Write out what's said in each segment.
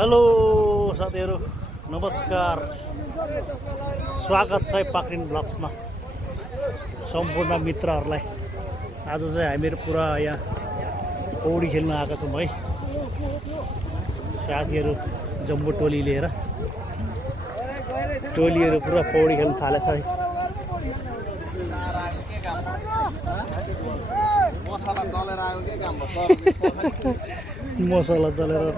Hello साथीहरु, नमस्कार। स्वागत छ पाक्रिन ब्लग्समा सम्पूर्ण मित्रहरूलाई। आज चाहिँ हामीहरू पुरा यहाँ पौडी खेल्न आएका छौँ है। साथीहरू जम्बो टोली लिएर टोलीहरू पुरा पौडी खेल्न थालेछ है। मसला दलेर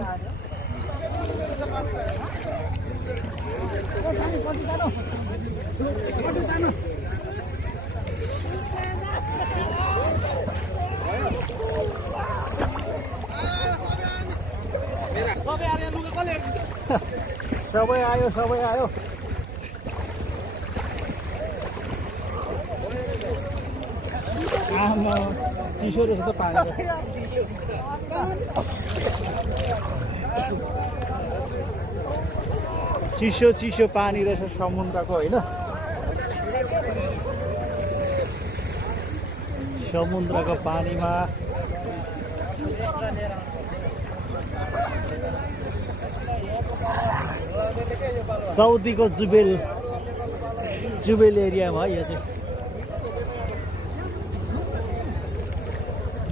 सबै आयो आमा चिसो रहेछ त पानी। चिसो पानी रहेछ समुद्रको होइन। समुद्रको पानीमा साउदीको जुबेल एरियामा है यो चाहिँ।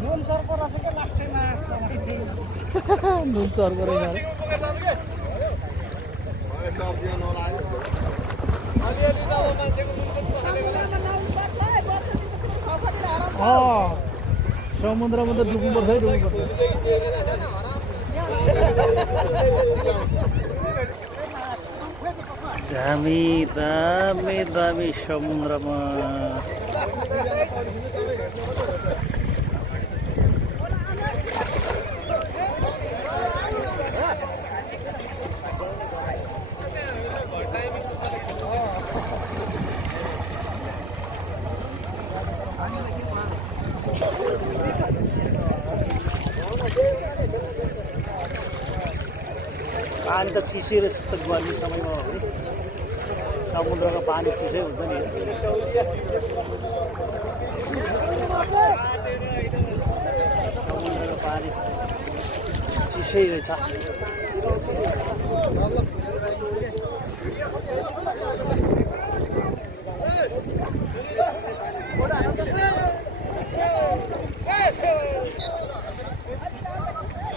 नुन सर्को रहेछ के लास्टमा नुन सर्को रहेछ। समुद्रमा त डुब्नुपर्छ है, डुब्नुपर्छ। दामी समुद्रमा पानी त चिसो रहेछ। जस्तो गर्मी समयमा हो भने समुद्रको पानी चिसै हुन्छ नि। समुद्रको पानी चिसै रहेछ।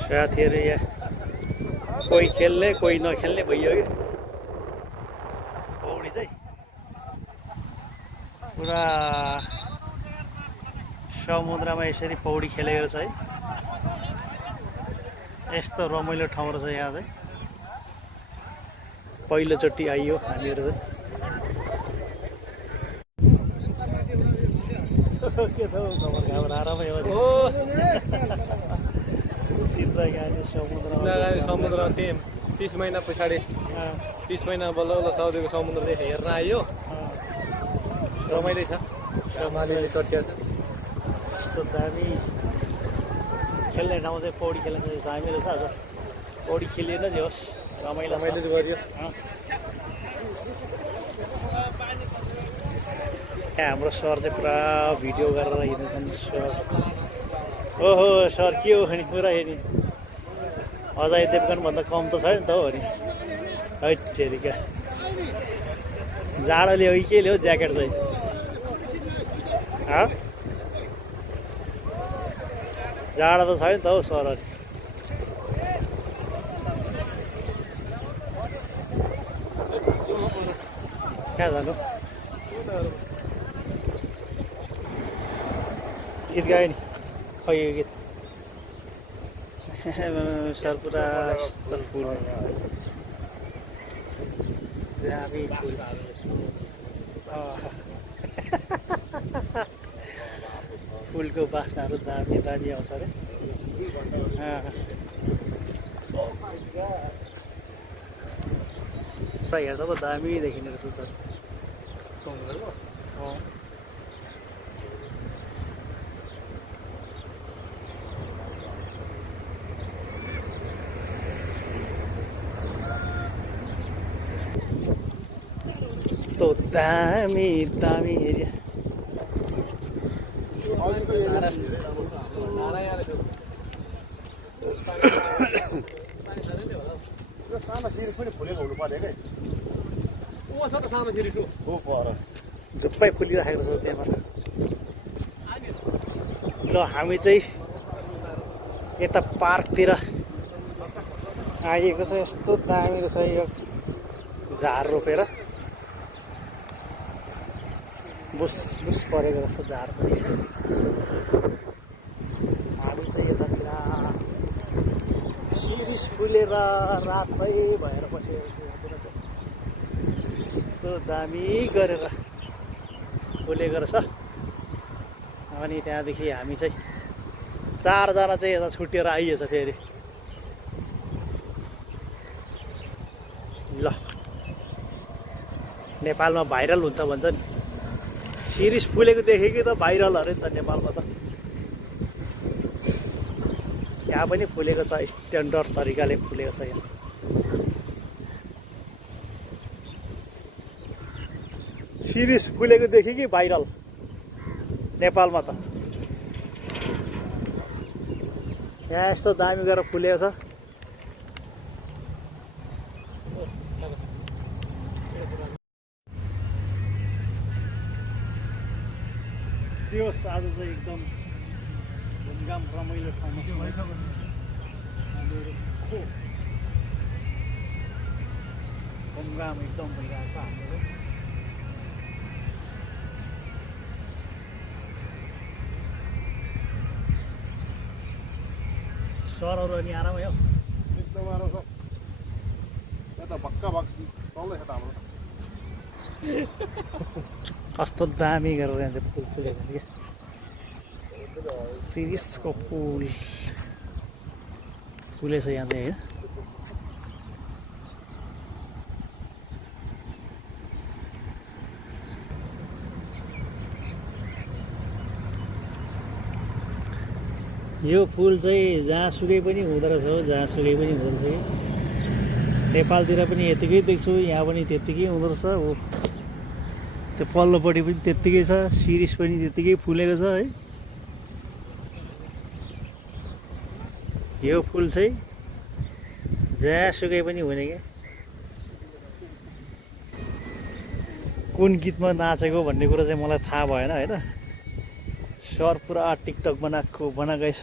साथीहरू यहाँ कोही खेल्ने कोही नखेल्ने भइयो कि पौडी चाहिँ पुरा समुद्रमा यसरी पौडी खेलेको छ है। यस्तो रमाइलो ठाउँ रहेछ यहाँ चाहिँ। पहिलोचोटि आइयो हामीहरू चाहिँ। के छ खबर खबर आरामै हो। समुद्र थिएँ 30 महिना पछाडि 30 महिना बल्ल साउदीको समुद्र हेर्न आयो। रमाइलो छ। रमाइलो कटिया छ। यस्तो दामी खेल्ने ठाउँ चाहिँ पौडी खेल्ने चाहिँ दामी रहेछ। आज पौडी खेलिएन जे होस् रमाइलो गरियो। यहाँ हाम्रो सर चाहिँ पुरा भिडियो गरेर हिँड्छन्। सर ओहो सर के हो नि पुरा हेर्ने। अजय देवगन भन्दा कम त छैन त हो नि। है ठेरिका जाडो ल्याऊ के ल्याऊ ज्याकेट चाहिँ। जाडो त छैन त हौ सर। कहाँ जानु गीत गायो नि खै गीत। सर पुरा फुल दामी फुल। फुलको बाख्नाहरू दामी आउँछ अरे। हेर्छ त दामी देखिने रहेछ सर। यस्तो दामी एरिया। सिरिस पनि फुलेको हुनु पर्यो क्या ऊ छ त सानो सिरिस ऊ हो पर झुप्पै फुलिराखेको छ त्यहाँबाट ल हामी चाहिँ यता पार्कतिर आइएको छ यस्तो दामी रहेछ यो झार रोपेर बुस बुस परेको रहेछ झार पनि हामी चाहिँ यतातिर सिरिस फुलेर रातै भएर बसेको छु यतातिर यस्तो दामी गरेर फुलेको रहेछ अनि त्यहाँदेखि हामी चाहिँ 4 जना चाहिँ यता छुट्टिएर आइएछ फेरि ल नेपालमा भाइरल हुन्छ भन्छ नि सिरिस फुलेको देखेँ कि त भाइरल अरे नि त नेपालमा त यहाँ पनि फुलेको छ स्ट्यान्डर्ड तरिकाले फुलेको छ यहाँ सिरिस फुलेको देखेँ कि भाइरल नेपालमा त यहाँ यस्तो दामी गरेर फुलेको छ त्यो आज चाहिँ एकदम घुमघाम रमाइलो ठाउँमा घुमघाम एकदम भइरहेको छ हाम्रो सरहरू अनि आरामै हो एकदम आराम छ यता भक्का भक् चल्दैछ त हाम्रो कस्तो दामी गरेर यहाँ चाहिँ फुल फुलेको छ क्या सिरिसको फुल फुलेछ यहाँ चाहिँ होइन यो फुल चाहिँ जहाँसुकै पनि हुँदो रहेछ हो जहाँसुकै पनि हुँदो रहेछ कि नेपालतिर पनि यतिकै देख्छु यहाँ पनि त्यत्तिकै हुँदो रहेछ हो त्यो पल्लोपट्टि पनि त्यत्तिकै छ सिरिस पनि त्यत्तिकै फुलेको छ है यो फुल चाहिँ जहाँसुकै पनि हुने क्या कुन गीतमा नाचेको भन्ने कुरो चाहिँ मलाई थाहा भएन होइन सर पुरा टिकटक बनाएकै छ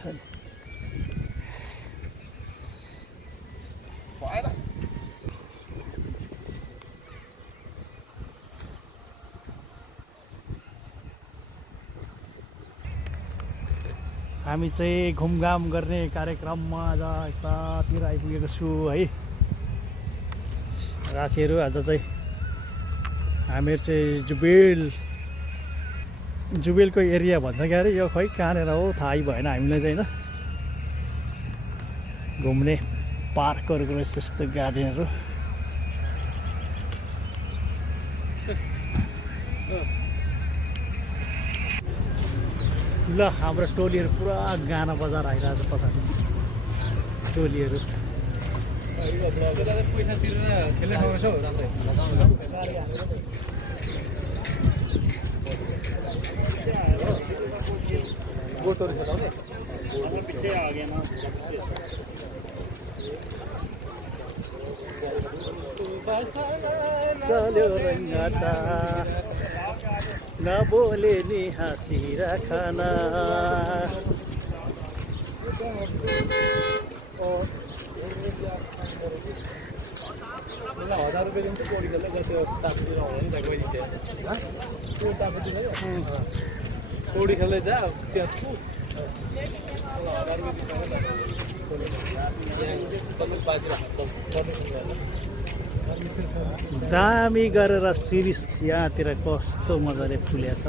हामी चाहिँ घुमघाम गर्ने कार्यक्रममा आज यतातिर आइपुगेको छु है रातिहरू आज चाहिँ हामीहरू चाहिँ जुबेलको एरिया भन्छ क्या अरे यो खै कहाँनिर हो थाहै भएन हामीलाई चाहिँ होइन घुम्ने पार्कहरूको रहेछ यस्तो गार्डनहरू ल हाम्रो टोलीहरू पुरा गाना बजार आइरहेको छ पछाडि टोलीहरू पैसा तिरेर खेल्ने ठाउँमा छौ बोटहरू खेलाउने चल्यो रङ्गटा नबोले नि हाँसिराखना 1000 रुपियाँ दिन्छ पौडी खेल्दा जति तापतिर हो नि त्यहाँ गइदिन्छ त्यो तापतिर पौडी खेल्दै जा त्यहाँ छु 1000 रुपियाँ दामी गरेर सिरिस यहाँतिर कस्तो मजाले फुलेको छ